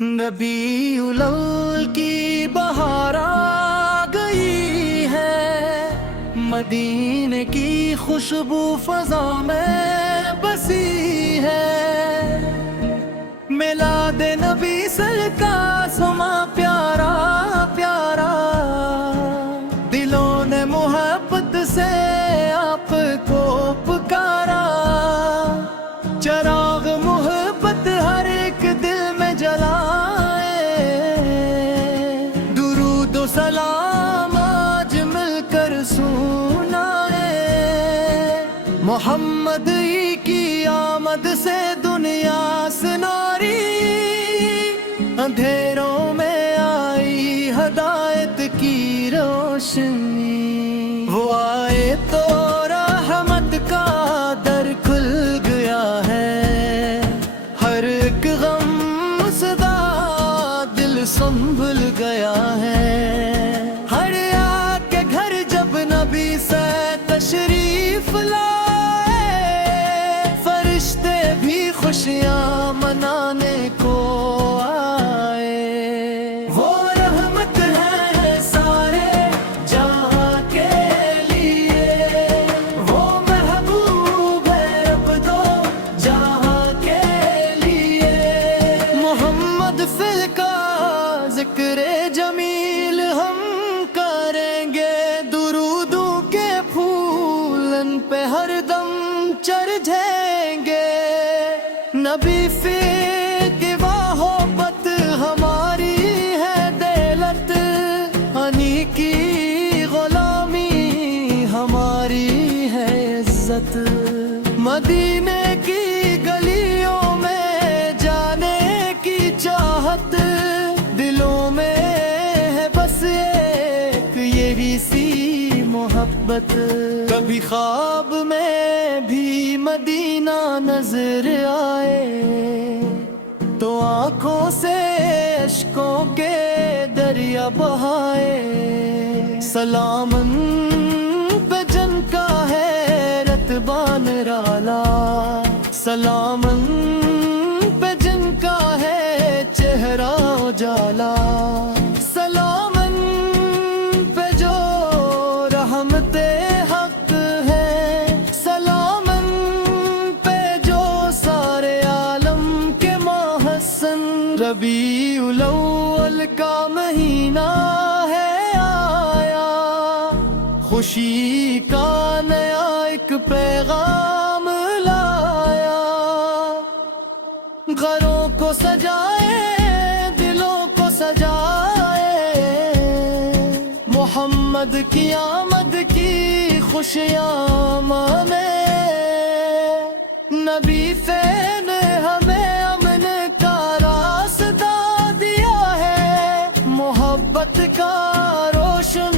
نبی الاول کی بہار آ گئی ہے، مدینے کی خوشبو فضا میں بسی ہے۔ میلاد نبی سر کا سما پیارا پیارا، دلوں نے محبت سے آپ کو پکارا۔ چراغ محبت ہر ایک دل میں جلائے، درود و سلام آج مل کر سنائے۔ محمد ہی کی آمد سے دنیا سناری، اندھیروں میں آئی ہدایت کی روشنی۔ وہ آئے تو رحمت کا در کھل گیا ہے، ہر ایک غم صدا دل سنبھل گیا ہے۔ ہر آ کے گھر جب نبی سے تشریف لائے، فرشتے بھی خوشیاں منانے کو آئے۔ وہ رحمت ہے سارے جہاں کے لیے، وہ محبوب ہے رب دو جہاں کے لیے۔ محمد فل کا ذکر جمیل ہم کریں گے، درودوں کے پھول ان پہ ہر دم چرھیں گے۔ نبی فی کی محبت ہماری ہے دولت، انہی کی غلامی ہماری ہے عزت۔ مدینے کی گلیوں میں جانے کی چاہت، دلوں میں ہے بس ایک یہی سی محبت۔ کبھی خواب میں بھی مدینہ نظر آئے تو آنکھوں سے اشکوں کے دریا بہائے۔ سلامن پہ جن کا ہے رتبان رالا، سلامن پہ جن کا ہے چہرہ اجالا۔ سلامن پہ جو رحمت حق ہے، سلامن پہ جو سارے عالم کے محسن۔ ربیع الاول کا مہینہ ہے آیا، خوشی کا نیا ایک پیغام لایا۔ گھروں کو سجائے، دلوں کو سجائے، محمد کی آمد کی خوشیاں مانے۔ نبی نے ہمیں امن کا راستہ دیا ہے، محبت کا روشن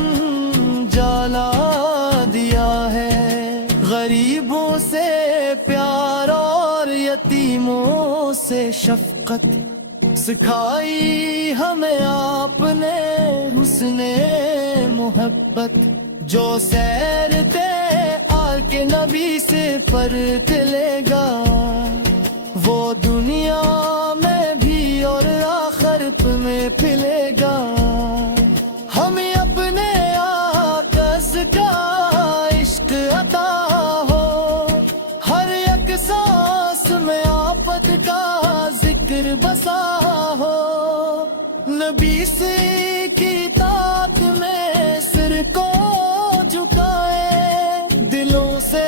جالا دیا ہے۔ غریبوں سے پیار اور یتیموں سے شفقت سکھائی ہمیں آپ نے حسن محبت۔ جو سیر آل کے نبی سے پرکھ لے گا، وہ دنیا میں بھی اور آخرت میں پھلے گا۔ ہمیں اپنے آقا کا عشق عطا ہو، ہر ایک سانس میں آفت کا ذکر بسا ہو۔ نبی سے کی اطاعت میں سر کو جھکائے، دلوں سے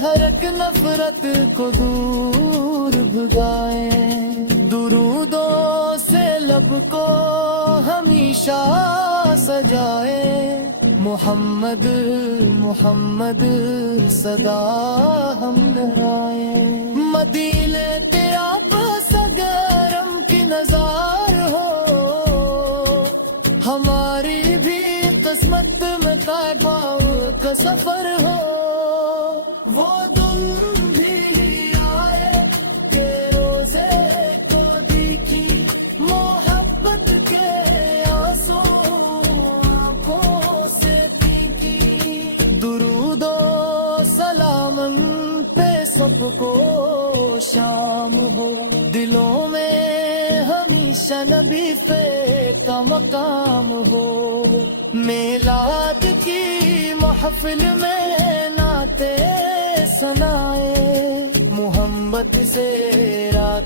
ہر ایک نفرت کو دور بھگائے۔ درودوں سے لب کو ہمیشہ سجائے، محمد محمد صدا ہم دہرائے۔ مدینے تیرا بس گرم کی نظار ہو، ہماری بھی قسمت میں طیبہ کا سفر ہو۔ وہ دن بھی آئے کہ روزے کو دیکھی، محبت کے آنسو آنکھوں سے پھینکی۔ درود و سلام پہ سب کو شام ہو، دلوں میں ہمیشہ ہمیشہ نبی پہ کا مقام ہو، میلاد کی محفل میں نعتیں سنائے، محبت سے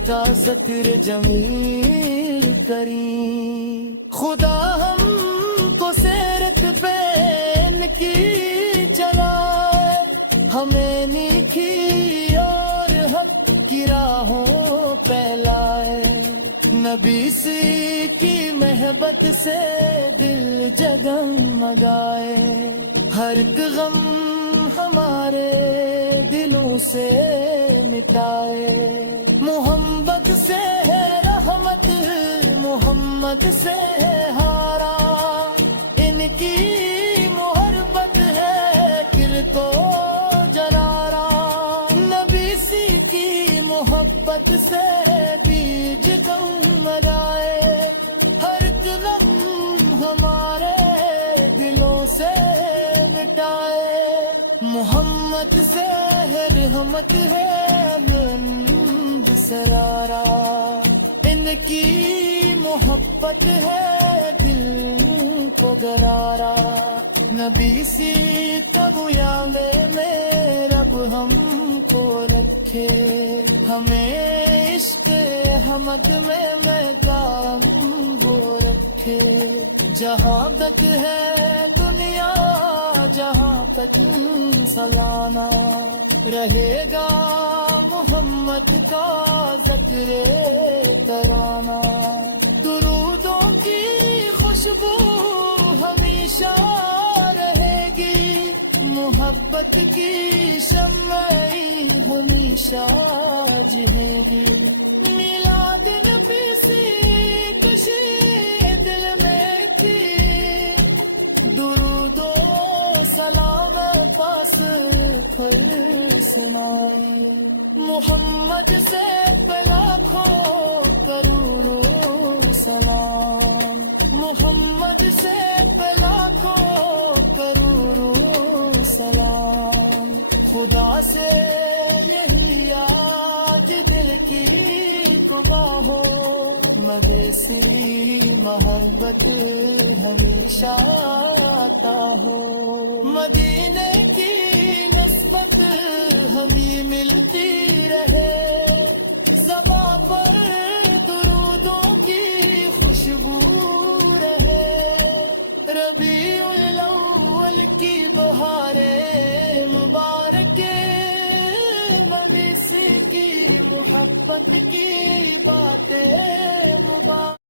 کا ذکر جمیل کریں، خدا ہم کو سیرت پہ ان کی چلائے، ہمیں نیکی اور حق کی راہوں پہ لائے، نبی سی کی محبت سے دل جگمگائے، ہر ایک غم ہمارے دلوں سے مٹائے، محمد سے ہے رحمت، محمد سے ہے ہارا، ان کی محبت ہے کل کو جرارا، نبی سی کی محبت سے بیج گم مرائے، ہر قلم ہمارے دلوں سے مٹائے، محمد سے ہے رحمت ہے بلند سرارا، ان کی محبت ہے دل کو گرارا، نبی سی تبویا میں رب ہم کو رکھے، ہمیں عشق حمد میں کام وہ رکھے، جہاں تک ہے دنیا جہاں تک سلامہ رہے گا محمد کا ذکر ترانہ، درودوں کی خوشبو ہمیشہ رہے گی، محبت کی شمع ہمیشہ جلے گی، میلاد نبی سے کشی دل میں کی، درود و سلام پاس پر سنائے، محمد سے لاکھوں کروڑوں سلام، محمد سے لاکھوں کروڑوں سلام، خدا سے یہی آج دل کی قبا ہو، مدسی محبت ہمیشہ آتا ہو، مدینے کی نسبت ہمیں ملتی رہے، زباں پر درودوں کی خوشبو رہے، ربیع الاول کی بہاریں مبارک، نبی سی کی محبت کی باتیں مبارک۔